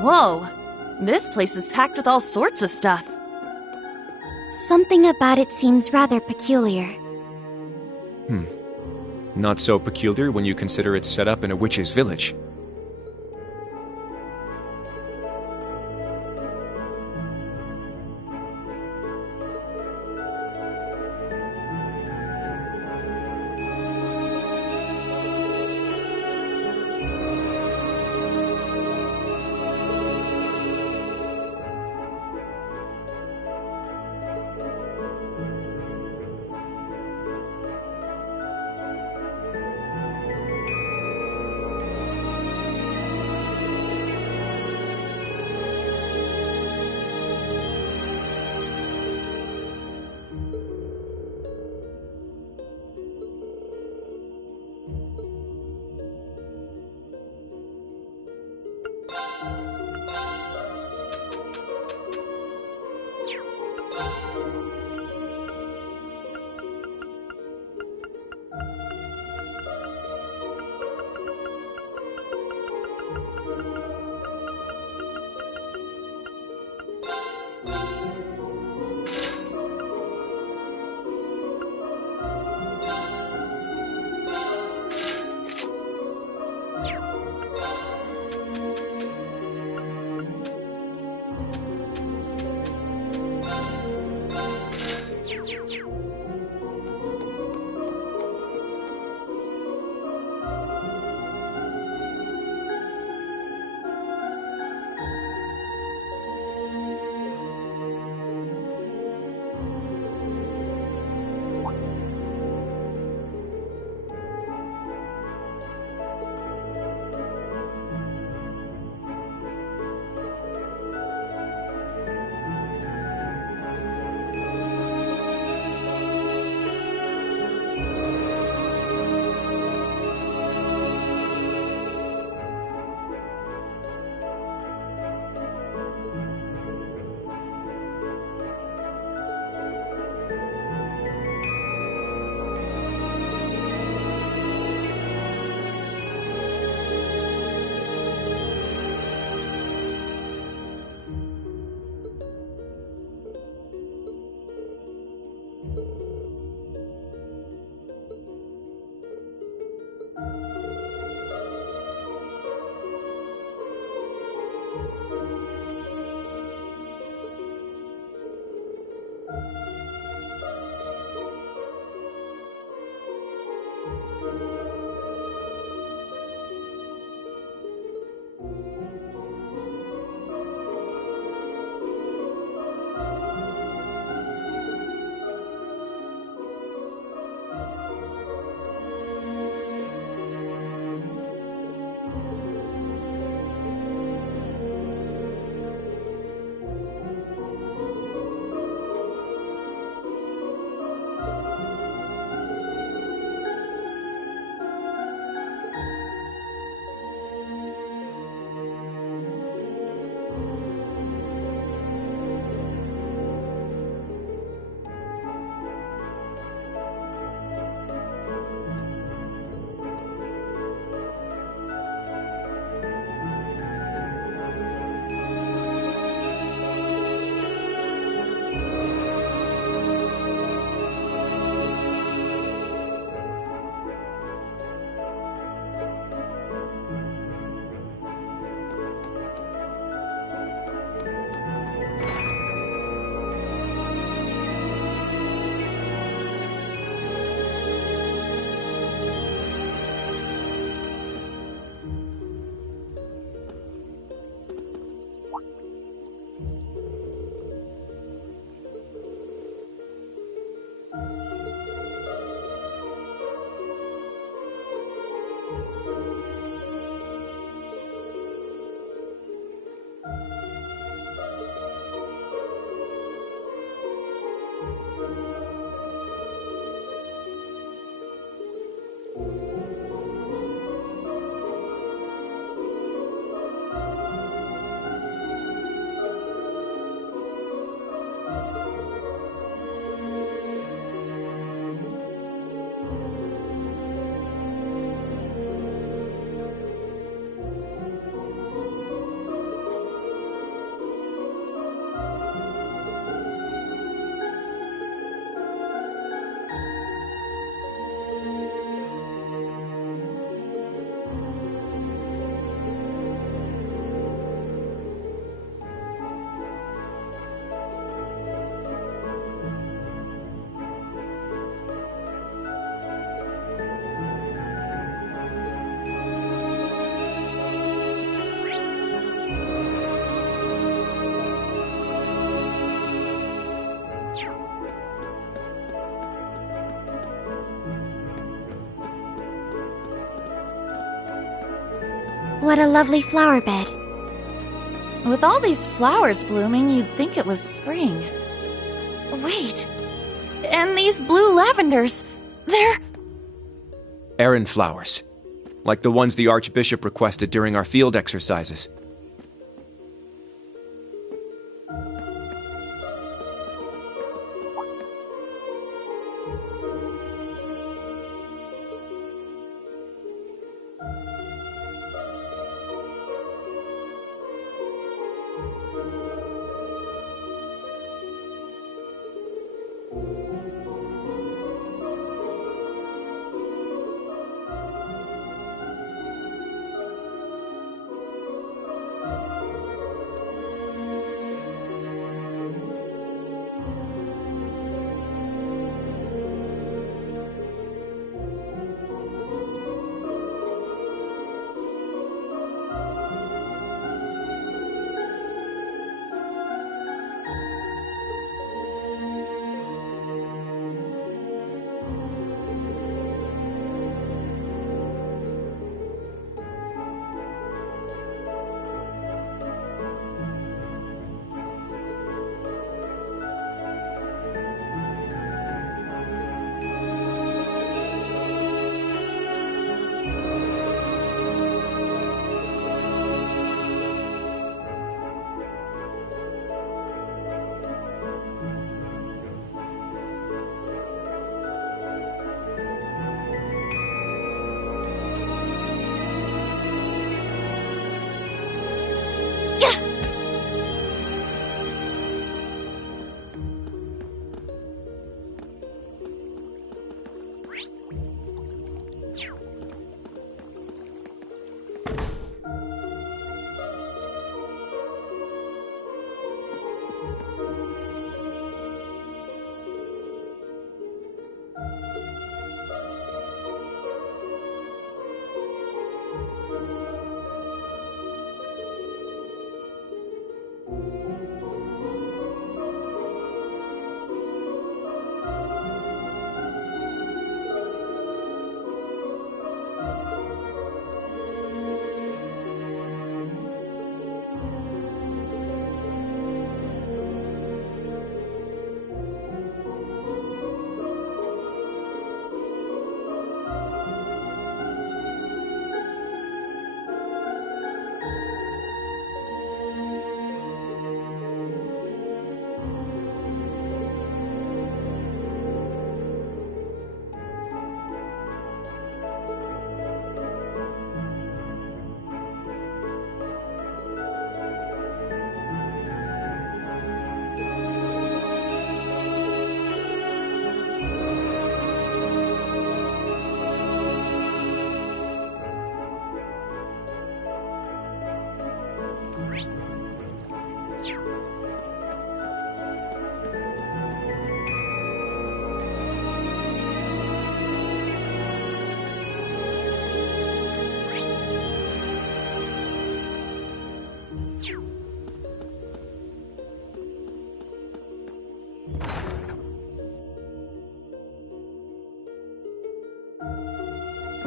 Whoa! This place is packed with all sorts of stuff. Something about it seems rather peculiar. Not so peculiar when you consider it's set up in a witch's village. What a lovely flower bed. With all these flowers blooming, you'd think it was spring. Wait. And these blue lavenders, they're... Aran flowers. Like the ones the Archbishop requested during our field exercises.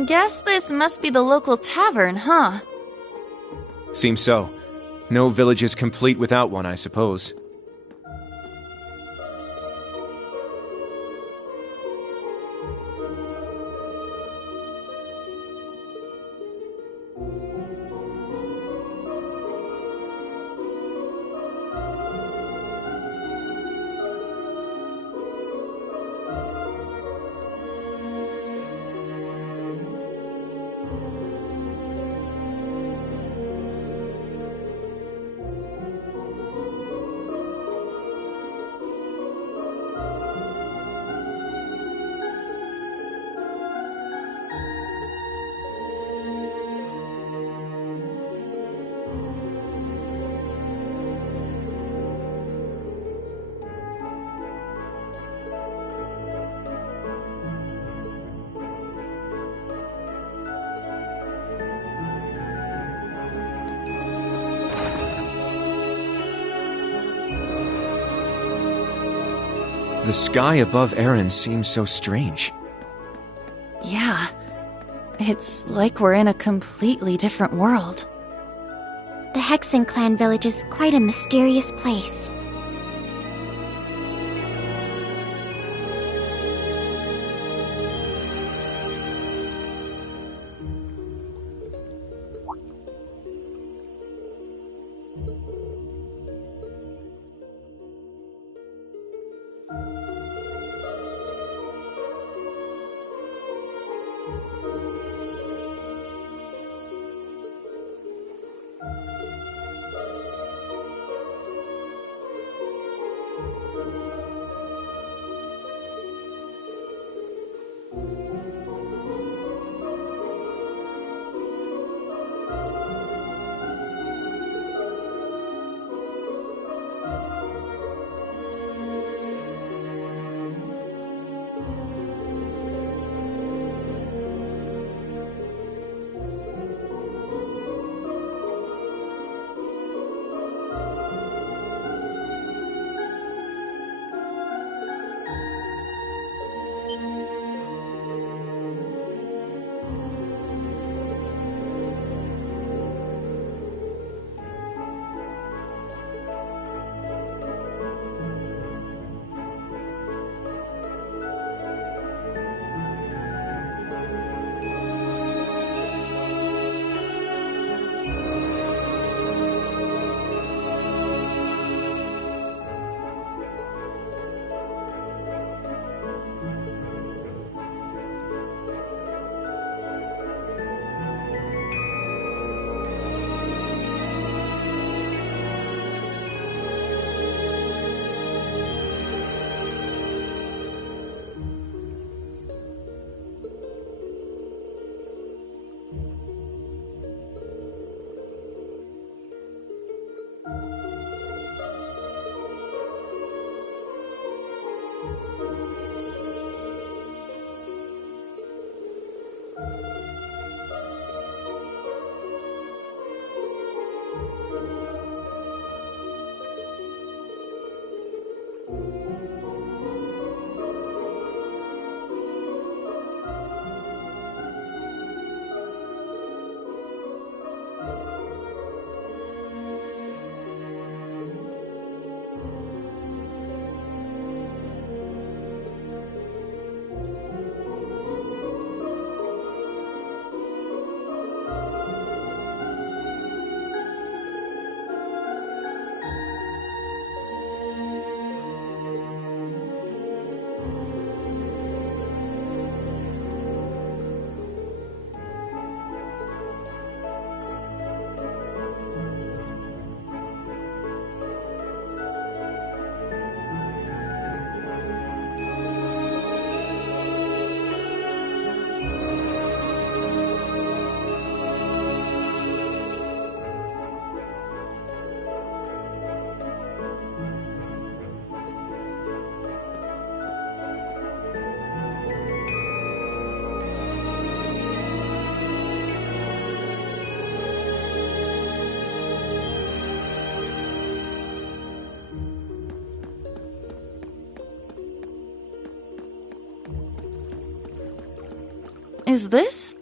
Guess this must be the local tavern, huh? Seems so. No village is complete without one, I suppose. The sky above Aran seems so strange. Yeah. It's like we're in a completely different world. The Hexen Clan village is quite a mysterious place. Is this?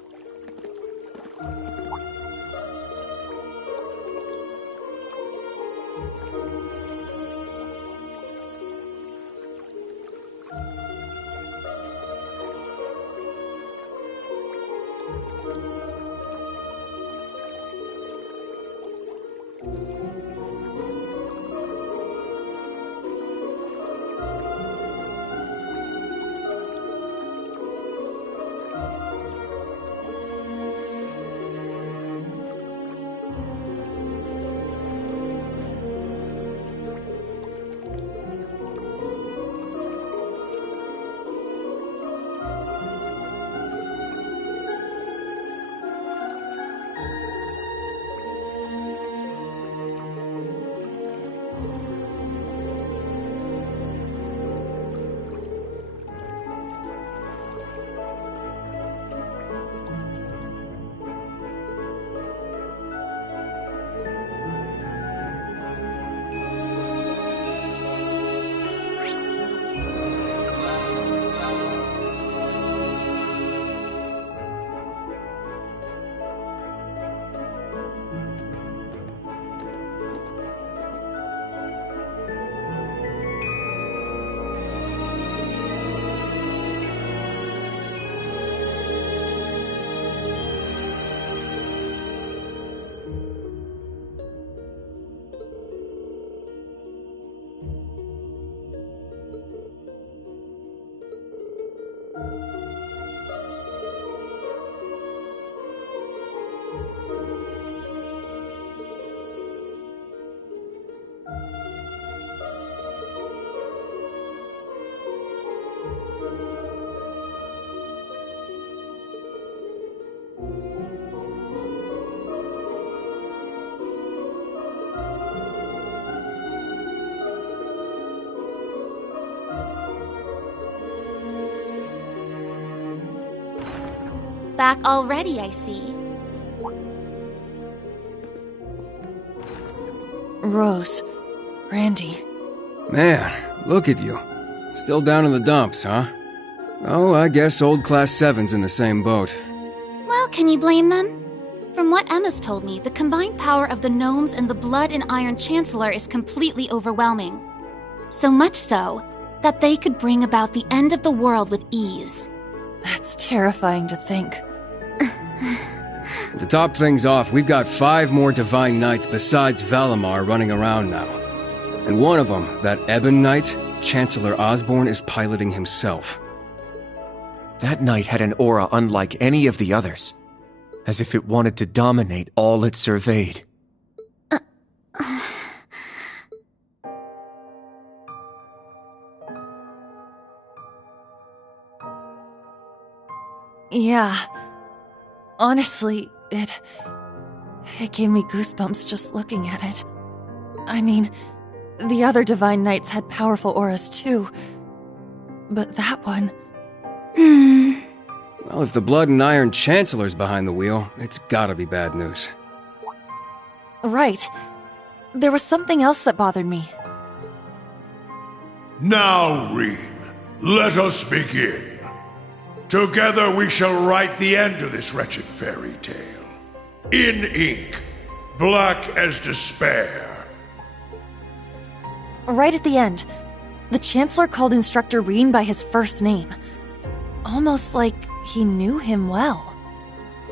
back already, I see. Rose. Randy. Man, look at you. Still down in the dumps, huh? Oh, I guess old Class 7's in the same boat. Well, can you blame them? From what Emma's told me, the combined power of the gnomes and the Blood and Iron Chancellor is completely overwhelming. So much so that they could bring about the end of the world with ease. That's terrifying to think. To top things off, we've got 5 more Divine Knights besides Valimar running around now. And one of them, that Ebon Knight, Chancellor Osborn is piloting himself. That knight had an aura unlike any of the others, as if it wanted to dominate all it surveyed. Yeah. Honestly, it gave me goosebumps just looking at it. I mean, the other Divine Knights had powerful auras too. But that one... Well, if the Blood and Iron Chancellor's behind the wheel, it's gotta be bad news. Right. There was something else that bothered me. Now, Rean, let us begin. Together we shall write the end of this wretched fairy tale. In ink, black as despair. Right at the end, the Chancellor called Instructor Rean by his first name. Almost like he knew him well.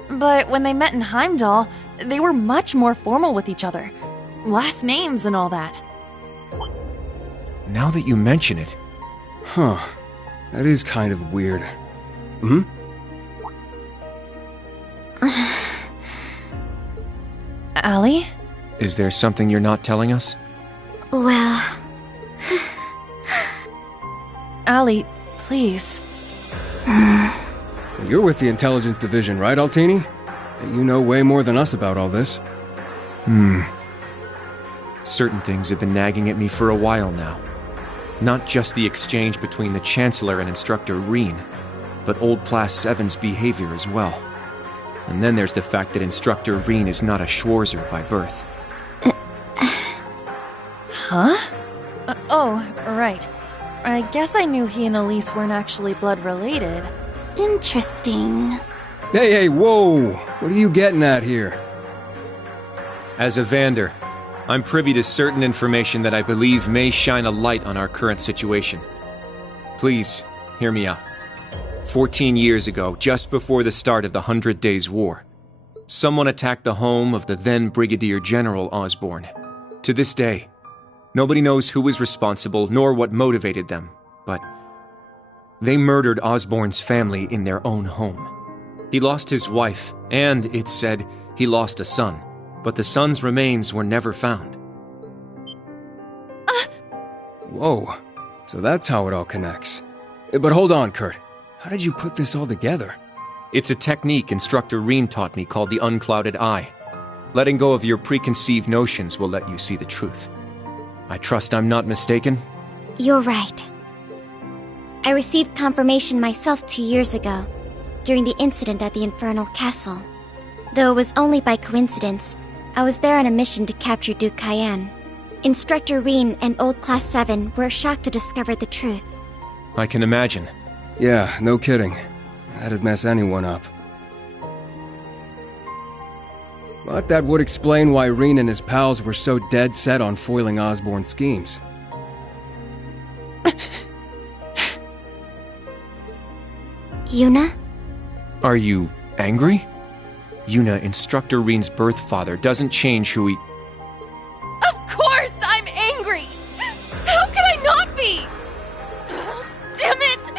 But when they met in Heimdall, they were much more formal with each other. Last names and all that. Now that you mention it... Huh. That is kind of weird. Hmm? Allie? Is there something you're not telling us? Well... Allie, please. You're with the Intelligence Division, right, Altini? You know way more than us about all this. Certain things have been nagging at me for a while now. Not just the exchange between the Chancellor and Instructor Rean, but old Class 7's behavior as well. And then there's the fact that Instructor Rean is not a Schwarzer by birth. Huh? Oh, right. I guess I knew he and Elise weren't actually blood related. Interesting. Hey, whoa! What are you getting at here? As a Vander, I'm privy to certain information that I believe may shine a light on our current situation. Please, hear me out. 14 years ago, just before the start of the 100 Days War, someone attacked the home of the then Brigadier General Osborn. To this day, nobody knows who was responsible nor what motivated them, but they murdered Osborn's family in their own home. He lost his wife, and, it's said, he lost a son, but the son's remains were never found. Whoa. So that's how it all connects. But hold on, Kurt. How did you put this all together? It's a technique Instructor Rean taught me called the Unclouded Eye. Letting go of your preconceived notions will let you see the truth. I trust I'm not mistaken? You're right. I received confirmation myself 2 years ago, during the incident at the Infernal Castle. Though it was only by coincidence, I was there on a mission to capture Duke Cayenne. Instructor Rean and Old Class 7 were shocked to discover the truth. I can imagine. Yeah, no kidding. That'd mess anyone up. But that would explain why Rean and his pals were so dead set on foiling Osborn's schemes. Yuna? Are you angry? Yuna, Instructor Rean's birth father, doesn't change who he... Of course I'm angry! How could I not be? Damn it!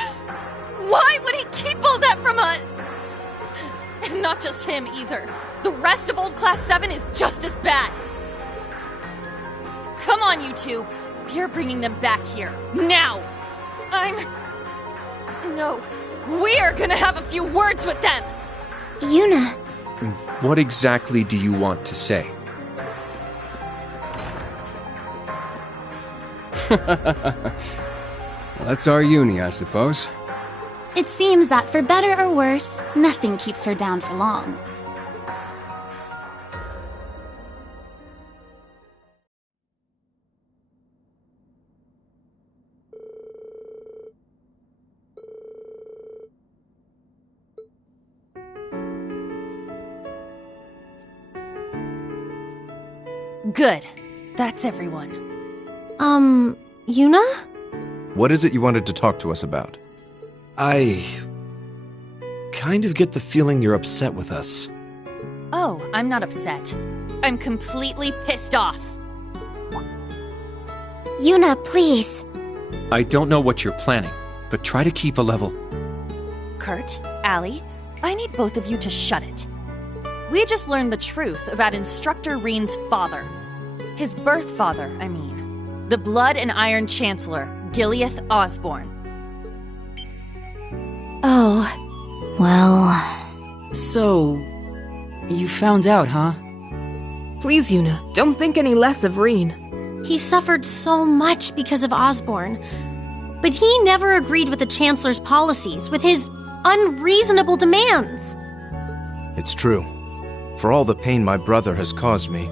Why would he keep all that from us? And not just him either. The rest of Old Class 7 is just as bad. Come on, you two. We're bringing them back here. Now! No. We're gonna have a few words with them! Yuna! What exactly do you want to say? Well, that's our uni, I suppose. It seems that for better or worse, nothing keeps her down for long. Good. That's everyone. Yuna? What is it you wanted to talk to us about? I kind of get the feeling you're upset with us. Oh, I'm not upset. I'm completely pissed off. Yuna, please. I don't know what you're planning, but try to keep a level. Kurt, Allie, I need both of you to shut it. We just learned the truth about Instructor Reen's father. His birth father, I mean. The Blood and Iron Chancellor, Gileath Osborne. Oh. Well... So... you found out, huh? Please, Yuna, don't think any less of Reen. He suffered so much because of Osborne. But he never agreed with the Chancellor's policies, with his unreasonable demands. It's true. For all the pain my brother has caused me,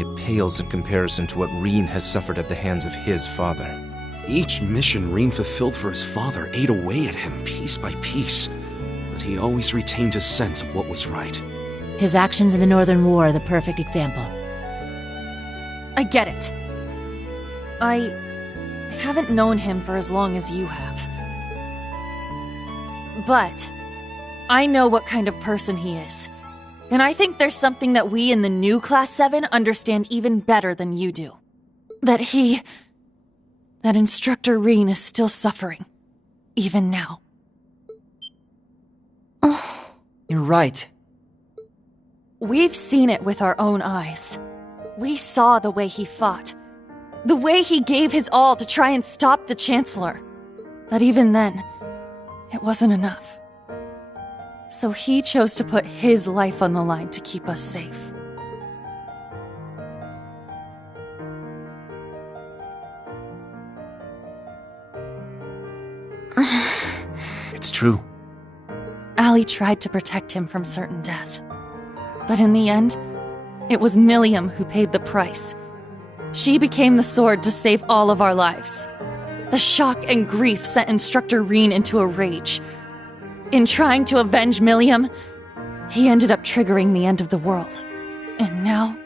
it pales in comparison to what Reen has suffered at the hands of his father. Each mission Reen fulfilled for his father ate away at him piece by piece, but he always retained his sense of what was right. His actions in the Northern War are the perfect example. I get it. I haven't known him for as long as you have. But I know what kind of person he is. And I think there's something that we in the new Class 7 understand even better than you do. That Instructor Reen is still suffering. Even now. You're right. We've seen it with our own eyes. We saw the way he fought. The way he gave his all to try and stop the Chancellor. But even then, it wasn't enough. So he chose to put his life on the line to keep us safe. It's true. Allie tried to protect him from certain death. But in the end, it was Milliam who paid the price. She became the sword to save all of our lives. The shock and grief sent Instructor Reen into a rage. In trying to avenge Milliam, he ended up triggering the end of the world. And now,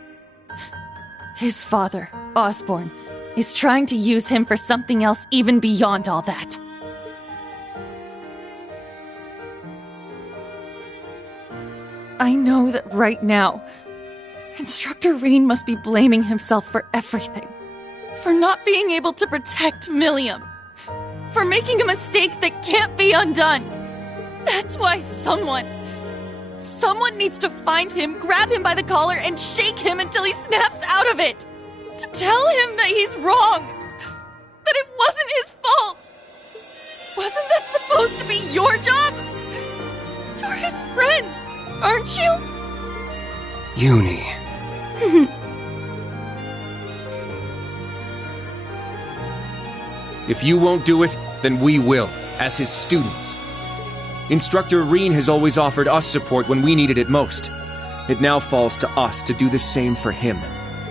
his father, Osborne, is trying to use him for something else even beyond all that. I know that right now, Instructor Reen must be blaming himself for everything. For not being able to protect Milliam. For making a mistake that can't be undone. That's why someone needs to find him, grab him by the collar, and shake him until he snaps out of it. To tell him that he's wrong. That it wasn't his fault. Wasn't that supposed to be your job? You're his friends, aren't you? Uni. If you won't do it, then we will, as his students. Instructor Reen has always offered us support when we needed it most. It now falls to us to do the same for him.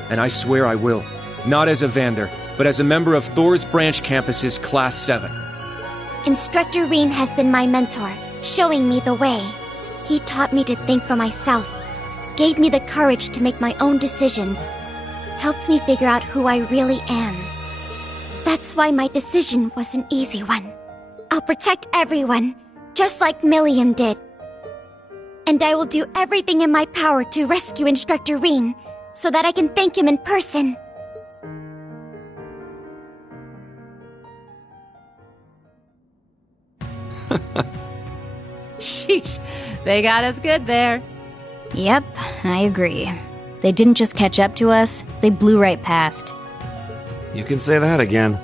And I swear I will. Not as a Vander, but as a member of Thor's Branch Campus's Class 7. Instructor Reen has been my mentor, showing me the way. He taught me to think for myself, gave me the courage to make my own decisions, helped me figure out who I really am. That's why my decision was an easy one. I'll protect everyone, just like Milliam did. And I will do everything in my power to rescue Instructor Reen, so that I can thank him in person. Sheesh, they got us good there. Yep, I agree. They didn't just catch up to us, they blew right past. You can say that again.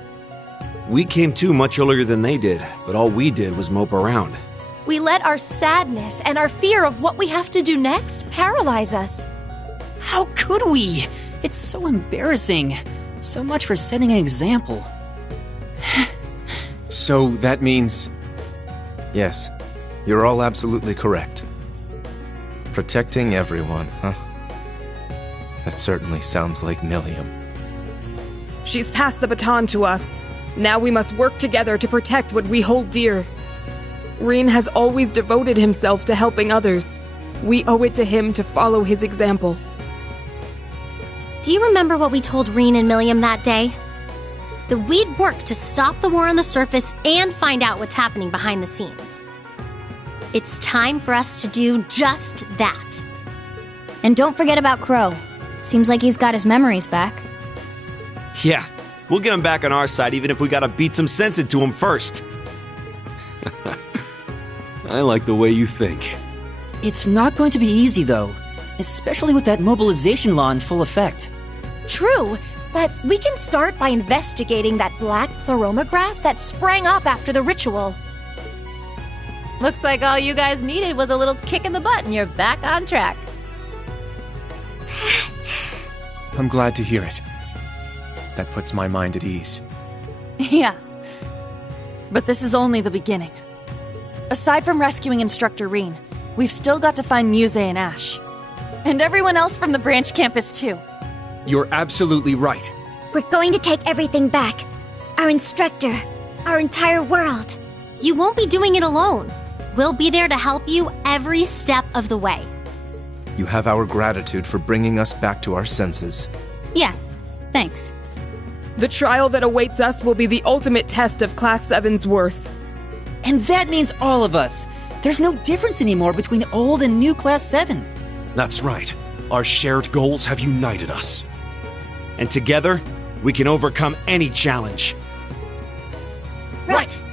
We came to much earlier than they did, but all we did was mope around. We let our sadness and our fear of what we have to do next paralyze us. How could we? It's so embarrassing. So much for setting an example. So that means... Yes, you're all absolutely correct. Protecting everyone, huh? That certainly sounds like Milliam. She's passed the baton to us. Now we must work together to protect what we hold dear. Rean has always devoted himself to helping others. We owe it to him to follow his example. Do you remember what we told Rean and Milliam that day? That we'd work to stop the war on the surface and find out what's happening behind the scenes. It's time for us to do just that. And don't forget about Crow. Seems like he's got his memories back. Yeah, we'll get him back on our side even if we gotta beat some sense into him first. I like the way you think. It's not going to be easy, though. Especially with that mobilization law in full effect. True, but we can start by investigating that black pleroma grass that sprang up after the ritual. Looks like all you guys needed was a little kick in the butt and you're back on track. I'm glad to hear it. That puts my mind at ease. Yeah. But this is only the beginning. Aside from rescuing Instructor Rean, we've still got to find Muse and Ash. And everyone else from the branch campus, too. You're absolutely right. We're going to take everything back. Our instructor, our entire world. You won't be doing it alone. We'll be there to help you every step of the way. You have our gratitude for bringing us back to our senses. Yeah, thanks. The trial that awaits us will be the ultimate test of Class 7's worth. And that means all of us. There's no difference anymore between old and new Class 7. That's right. Our shared goals have united us. And together, we can overcome any challenge. Right.